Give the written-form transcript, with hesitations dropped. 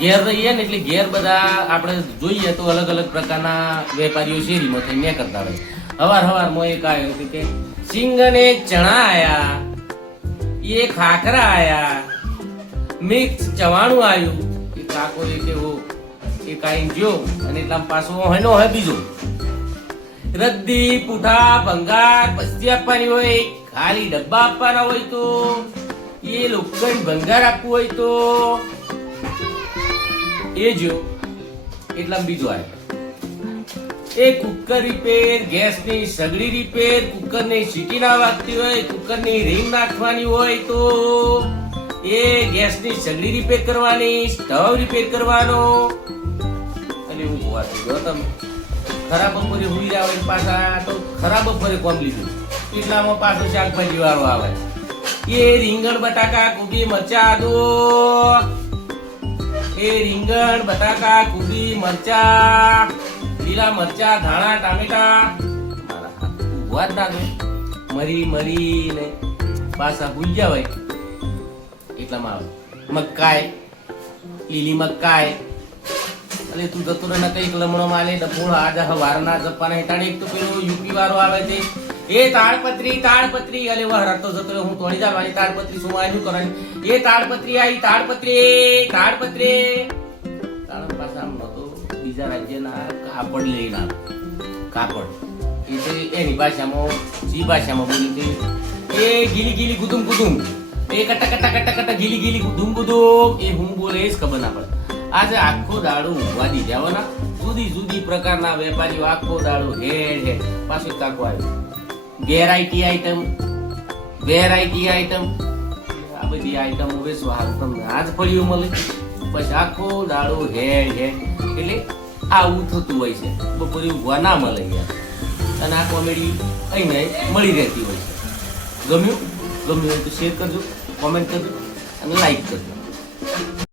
ઘેર રહીએ ને એટલે ઘેર બધા આપણે જોઈએ તો અલગ અલગ પ્રકારના વેપારીઓ શેરીમાં થઈને કરતા હોય. હવાર એક આવ્યો કે સિંગને ચણા આયા, એ ખાખરા આયા, મિક્સ ચવાણું આવ્યું. એ કાકો એ કેવો એ કાઈ ગયો અને એટલા પાછો હેનો હે બીજો રદ્દી પૂઠા ભંગાર પસ્તી આપવાની હોય, ખાલી ડબ્બા આપવાના હોય તો એ લોખંડ ભંગાર આપવું હોય તો એ જો એટલા બીજો આવે. એ કુકર રિપેર, ગેસની સગડી રિપેર, કુકરની સીટી ના વાગતી હોય, કુકરની રિંગ નાખવાની હોય તો એ ગેસની સગડી રિપેર કરવાની, સ્ટવ રિપેર કરવાનો. અને હું જોવા ગયો તમે ખરાબ બપોરે હુઈ રહ્યા હોય પાછા તો ખરાબ બપોરે કોમ લીધું એટલામાં પાછો શાકભાજી વાળો આવે. એ રીંગણ બટાકા કોબી મરચા આદુ, એ રીંગણ બટાકા કોબી મરચા, લીલા મરચા, ધાણા, ટામેટા મારા હાથ ઉભા જ ના દે મરી ને પાછા ભૂલ્યા હોય એટલામાં આવે. મકાઈ, લીલી મકાઈ. એટલે તું જતો રહે ને કઈક લમણો માલે ડફોળ આજ વારના જપ્પાના હેઠાણે. એક તો પેલો યુપી વાળો આવે છે એ તાડપત્રી અલે વહરાતો જતો રહે હું તોડી જવાની તાડપત્રી શું આનું કરવાની. એ તાડપત્રી આવી તાડપત્રી પાછા આમ નતો બીજા રાજ્યના કાપડ લઈને આવે. કાપડ એ તો એની ભાષામાં સી ભાષામાં બોલી હતી એ ગીલી ગુદુમ એ કટા ગીલી ગુદુમ એ હું બોલે એ જ ખબર ના પડે. આજે આખો દાડો ઊંઘવા દીધા હોય જુદી પ્રકારના વેપારીઓ આખો દાડો હેડ પાછું તાકો આવ્યો વેરાયટી આઈટમ આ બધી આઈટમો વેચવા હારું તમને આજ ફળિયું મળે પછી આખો દાડો હેડ એટલે આવું થતું હોય છે. બપોરે ઊંઘવા ના મળે યાર. અને આ કોમેડી અહીં મળી રહેતી હોય છે. ગમ્યું હોય તો શેર કરજો, કોમેન્ટ કરજો અને લાઈક કરજો.